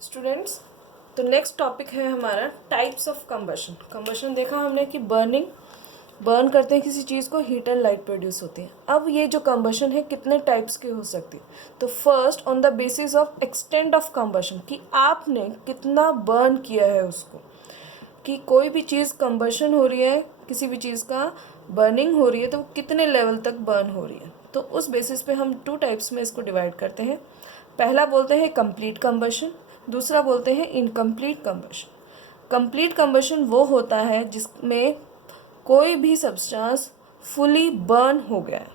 Students, तो next topic है हमारा टाइप्स ऑफ कंबशन। कंबशन देखा हमने कि बर्न करते हैं किसी चीज़ को, हीट एंड लाइट प्रोड्यूस होती है। अब ये जो कंबशन है कितने टाइप्स की हो सकती है। तो first on the basis of extent of combustion, कि आपने कितना बर्न किया है उसको, कि कोई भी चीज़ कंबशन हो रही है, किसी भी चीज़ का बर्निंग हो रही है तो वो कितने लेवल तक बर्न हो रही है। तो उस बेसिस पे हम 2 टाइप्स में इसको डिवाइड करते हैं। पहला बोलते हैं कंप्लीट कंबशन, दूसरा बोलते हैं इनकम्प्लीट कंबशन। कंप्लीट कंबशन वो होता है जिसमें कोई भी सब्सटेंस फुली बर्न हो गया है।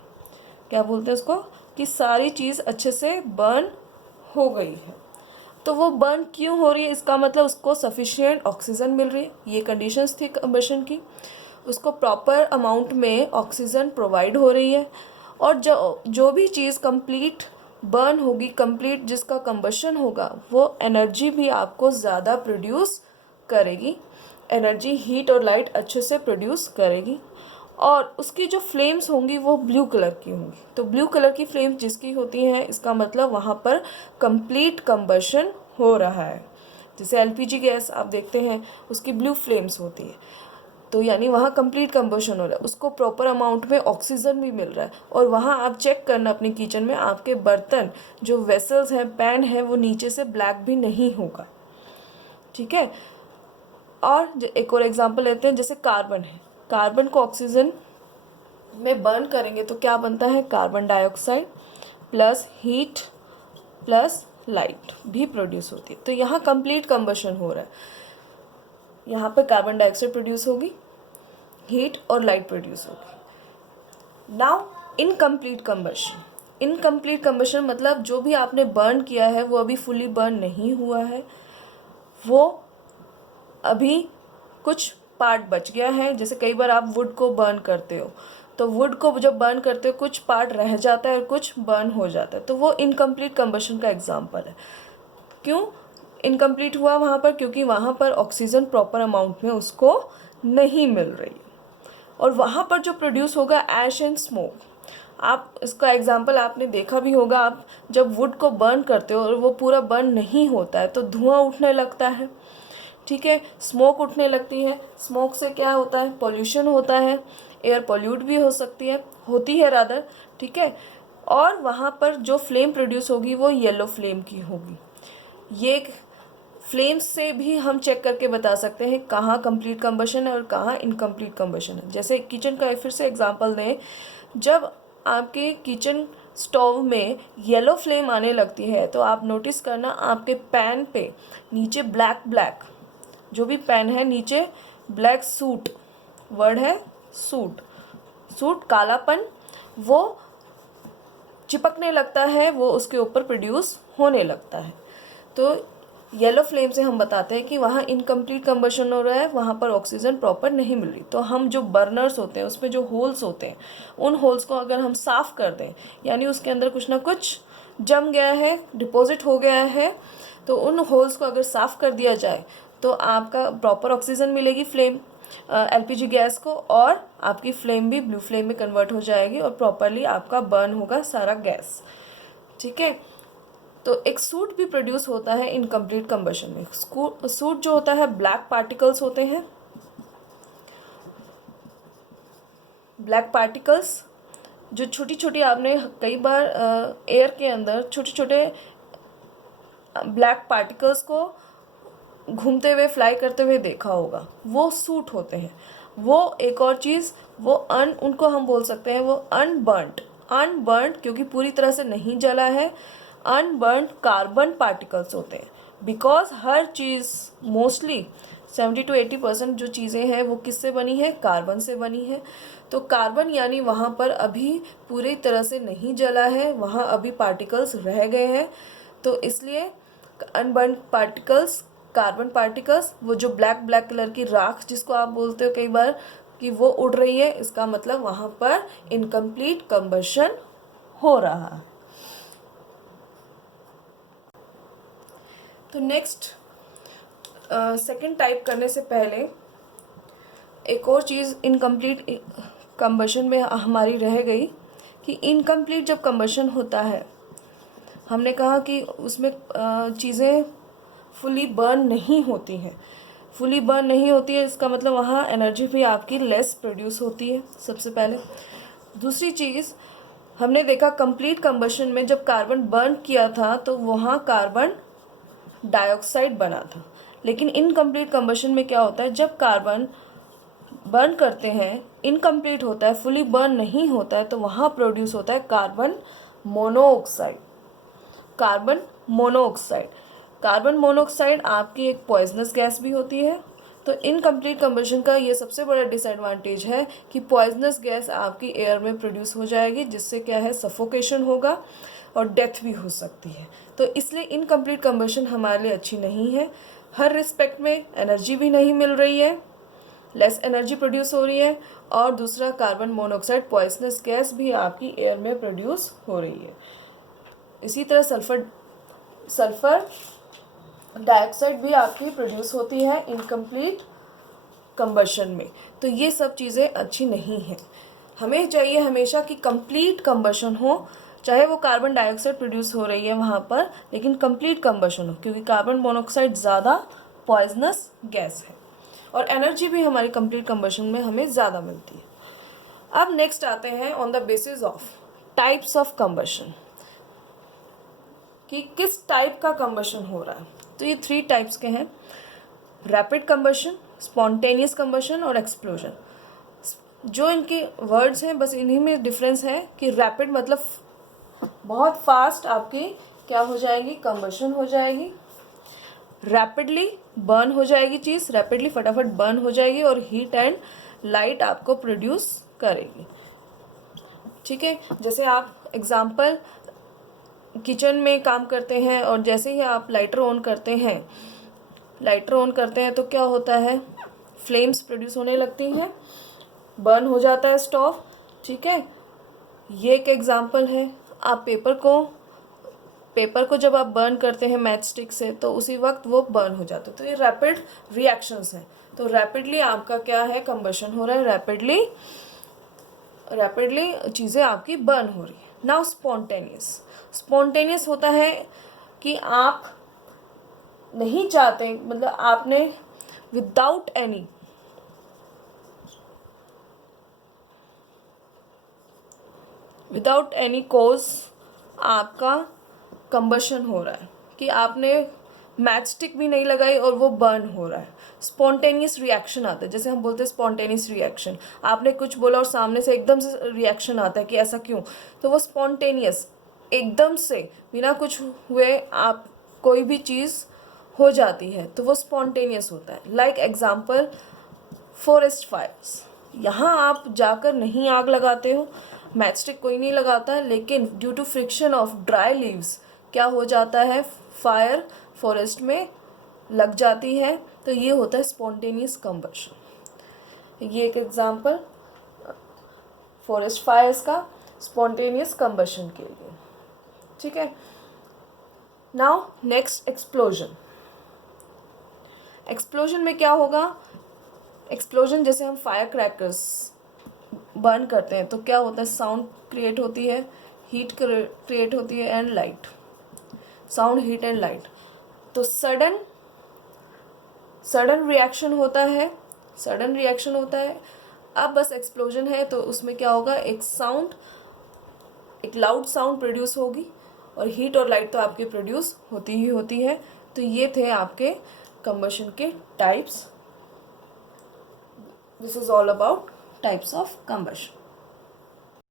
क्या बोलते हैं उसको, कि सारी चीज़ अच्छे से बर्न हो गई है। तो वो बर्न क्यों हो रही है, इसका मतलब उसको सफिशिएंट ऑक्सीजन मिल रही है, ये कंडीशंस थी कंबशन की। उसको प्रॉपर अमाउंट में ऑक्सीजन प्रोवाइड हो रही है, और जो भी चीज़ कंप्लीट बर्न होगी, कंप्लीट जिसका कंबशन होगा, वो एनर्जी भी आपको ज़्यादा प्रोड्यूस करेगी। एनर्जी, हीट और लाइट अच्छे से प्रोड्यूस करेगी, और उसकी जो फ्लेम्स होंगी वो ब्लू कलर की होंगी। तो ब्लू कलर की फ्लेम्स जिसकी होती हैं, इसका मतलब वहाँ पर कंप्लीट कंबशन हो रहा है। जैसे एलपीजी गैस आप देखते हैं, उसकी ब्लू फ्लेम्स होती है, तो यानी वहाँ कंप्लीट कंबशन हो रहा है, उसको प्रॉपर अमाउंट में ऑक्सीजन भी मिल रहा है। और वहाँ आप चेक करना अपने किचन में, आपके बर्तन जो वेसल्स हैं, पैन है, वो नीचे से ब्लैक भी नहीं होगा। ठीक है। और एक और एग्जांपल लेते हैं, जैसे कार्बन है। कार्बन को ऑक्सीजन में बर्न करेंगे तो क्या बनता है, carbon dioxide plus heat plus light भी प्रोड्यूस होती है। तो यहाँ कंप्लीट कंबशन हो रहा है। यहाँ पर कार्बन डाइऑक्साइड प्रोड्यूस होगी, हीट और लाइट प्रोड्यूस होगी। Now incomplete combustion. Incomplete combustion मतलब जो भी आपने बर्न किया है वो अभी फुली बर्न नहीं हुआ है, वो अभी कुछ पार्ट बच गया है। जैसे कई बार आप वुड को बर्न करते हो, तो वुड को जब बर्न करते हो कुछ पार्ट रह जाता है और कुछ बर्न हो जाता है, तो वो इनकम्प्लीट कंबशन का एग्जाम्पल है। क्यों इनकम्प्लीट हुआ वहाँ पर, क्योंकि वहाँ पर ऑक्सीजन प्रॉपर अमाउंट में उसको नहीं मिल रही है, और वहाँ पर जो प्रोड्यूस होगा ऐश एंड स्मोक। आप इसका एग्जांपल आपने देखा भी होगा, आप जब वुड को बर्न करते हो और वो पूरा बर्न नहीं होता है तो धुआं उठने लगता है। ठीक है, स्मोक उठने लगती है। स्मोक से क्या होता है, पॉल्यूशन होता है, एयर पॉल्यूट भी हो सकती है, होती है रादर। ठीक है, और वहाँ पर जो फ्लेम प्रोड्यूस होगी वो येलो फ्लेम की होगी। ये फ्लेम्स से भी हम चेक करके बता सकते हैं कहाँ कंप्लीट कंबशन है और कहाँ इनकम्प्लीट कंबशन है। जैसे किचन का फिर से एग्जांपल दें, जब आपके किचन स्टोव में येलो फ्लेम आने लगती है तो आप नोटिस करना, आपके पैन पे नीचे ब्लैक ब्लैक, जो भी पैन है नीचे ब्लैक सूट, वर्ड है सूट, सूट कालापन, वो चिपकने लगता है, वो उसके ऊपर प्रोड्यूस होने लगता है। तो येलो फ्लेम से हम बताते हैं कि वहाँ इनकम्प्लीट कंबशन हो रहा है, वहाँ पर ऑक्सीजन प्रॉपर नहीं मिल रही। तो हम जो बर्नर्स होते हैं उसमें जो होल्स होते हैं, उन होल्स को अगर हम साफ़ कर दें, यानी उसके अंदर कुछ ना कुछ जम गया है, डिपॉजिट हो गया है, तो उन होल्स को अगर साफ़ कर दिया जाए तो आपका प्रॉपर ऑक्सीजन मिलेगी फ्लेम एलपीजी गैस को, और आपकी फ्लेम भी ब्लू फ्लेम में कन्वर्ट हो जाएगी और प्रॉपरली आपका बर्न होगा सारा गैस। ठीक है, तो एक सूट भी प्रोड्यूस होता है इनकम्प्लीट कंबशन में। सूट जो होता है, ब्लैक पार्टिकल्स होते हैं, ब्लैक पार्टिकल्स जो छोटी छोटी, आपने कई बार एयर के अंदर छोटे छोटे ब्लैक पार्टिकल्स को घूमते हुए, फ्लाई करते हुए देखा होगा, वो सूट होते हैं। वो एक और चीज़, वो उनको हम बोल सकते हैं वो अनबर्न्ड, अनबर्न्ड क्योंकि पूरी तरह से नहीं जला है, अनबर्न्ड कार्बन पार्टिकल्स होते हैं। Because her cheese mostly 70 to 80% जो चीज़ें हैं वो किससे बनी है, कार्बन से बनी है। तो कार्बन यानी वहाँ पर अभी पूरी तरह से नहीं जला है, वहाँ अभी पार्टिकल्स रह गए हैं। तो इसलिए अनबर्न्ड पार्टिकल्स, कार्बन पार्टिकल्स, वो जो ब्लैक ब्लैक कलर की राख जिसको आप बोलते हो कई बार कि वो उड़ रही है, इसका मतलब वहाँ पर इनकम्प्लीट कंबशन हो रहा है। तो नेक्स्ट सेकंड टाइप करने से पहले एक और चीज़ इनकम्प्लीट कंबशन में हमारी रह गई, कि इनकम्प्लीट जब कंबशन होता है, हमने कहा कि उसमें चीज़ें फुली बर्न नहीं होती हैं। फुली बर्न नहीं होती है इसका मतलब वहाँ एनर्जी भी आपकी लेस प्रोड्यूस होती है, सबसे पहले। दूसरी चीज़, हमने देखा कंप्लीट कंबशन में जब कार्बन बर्न किया था तो वहाँ कार्बन डाइऑक्साइड बना था। लेकिन इनकम्प्लीट कंबशन में क्या होता है, जब कार्बन बर्न करते हैं, इनकम्प्लीट होता है, फुली बर्न नहीं होता है, तो वहाँ प्रोड्यूस होता है carbon monoxide. Carbon monoxide, carbon monoxide आपकी एक पॉइजनस गैस भी होती है। तो इनकम्प्लीट कंबशन का ये सबसे बड़ा डिसएडवांटेज है कि पॉइजनस गैस आपकी एयर में प्रोड्यूस हो जाएगी, जिससे क्या है, सफोकेशन होगा और डेथ भी हो सकती है। तो इसलिए इनकम्प्लीट कंबशन हमारे लिए अच्छी नहीं है। हर रिस्पेक्ट में एनर्जी भी नहीं मिल रही है, लेस एनर्जी प्रोड्यूस हो रही है, और दूसरा कार्बन मोनोऑक्साइड पॉइजनस गैस भी आपकी एयर में प्रोड्यूस हो रही है। इसी तरह सल्फर डाइऑक्साइड भी आपकी प्रोड्यूस होती है इनकम्प्लीट कंबशन में। तो ये सब चीज़ें अच्छी नहीं हैं। हमें चाहिए हमेशा कि कंप्लीट कंबशन हो, चाहे वो कार्बन डाइऑक्साइड प्रोड्यूस हो रही है वहाँ पर, लेकिन कंप्लीट कंबशन हो, क्योंकि कार्बन मोनोऑक्साइड ज़्यादा पॉइजनस गैस है और एनर्जी भी हमारी कंप्लीट कंबशन में हमें ज़्यादा मिलती है। अब नेक्स्ट आते हैं on the basis of types of combustion, कि किस टाइप का कंबशन हो रहा है। तो ये 3 टाइप्स के हैं, रैपिड कंबशन, स्पॉन्टेनियस कंबशन और एक्सप्लोजन। जो इनके वर्ड्स हैं बस इन्हीं में डिफरेंस है कि रैपिड मतलब बहुत फास्ट आपकी क्या हो जाएगी, कंबशन हो जाएगी, रैपिडली बर्न हो जाएगी चीज़, रैपिडली फटाफट बर्न हो जाएगी और हीट एंड लाइट आपको प्रोड्यूस करेगी। ठीक है, जैसे आप एग्जांपल किचन में काम करते हैं और जैसे ही आप लाइटर ऑन करते हैं तो क्या होता है, फ्लेम्स प्रोड्यूस होने लगती हैं, बर्न हो जाता है स्टोव। ठीक है, ये एक एग्जांपल है। आप पेपर को जब आप बर्न करते हैं मैच स्टिक से तो उसी वक्त वो बर्न हो जाता है। तो ये रैपिड रिएक्शंस हैं। तो रैपिडली आपका क्या है, कंबशन हो रहा है, रैपिडली चीज़ें आपकी बर्न हो रही है। नाउ स्पॉन्टेनियस होता है कि आप नहीं चाहते, मतलब आपने विदाउट एनी कॉज आपका कंबशन हो रहा है, कि आपने मैच स्टिक भी नहीं लगाई और वो बर्न हो रहा है। स्पॉन्टेनियस रिएक्शन आता है, जैसे हम बोलते हैं स्पॉन्टेनियस रिएक्शन, आपने कुछ बोला और सामने से एकदम से रिएक्शन आता है कि ऐसा क्यों, तो वो स्पॉन्टेनियस, एकदम से बिना कुछ हुए आप कोई भी चीज़ हो जाती है, तो वो स्पॉन्टेनियस होता है। लाइक एग्जांपल फॉरेस्ट फायर्स, यहाँ आप जाकर नहीं आग लगाते हो, मैच स्टिक कोई नहीं लगाता है, लेकिन due to friction of dry leaves क्या हो जाता है, फायर फॉरेस्ट में लग जाती है, तो ये होता है स्पॉन्टेनियस कंबशन। ये एक एग्जांपल फॉरेस्ट फायर्स का स्पॉन्टेनियस कंबशन के लिए। ठीक है, नाउ नेक्स्ट एक्सप्लोजन में क्या होगा, एक्सप्लोजन जैसे हम फायर क्रैकर्स बर्न करते हैं तो क्या होता है, साउंड क्रिएट होती है, हीट क्रिएट होती है and light, sound, heat and light. तो सडन रिएक्शन होता है, अब बस एक्सप्लोजन है तो उसमें क्या होगा, एक लाउड साउंड प्रोड्यूस होगी और हीट और लाइट तो आपकी प्रोड्यूस होती ही होती है। तो ये थे आपके कंबशन के types. This is all about types of combustion.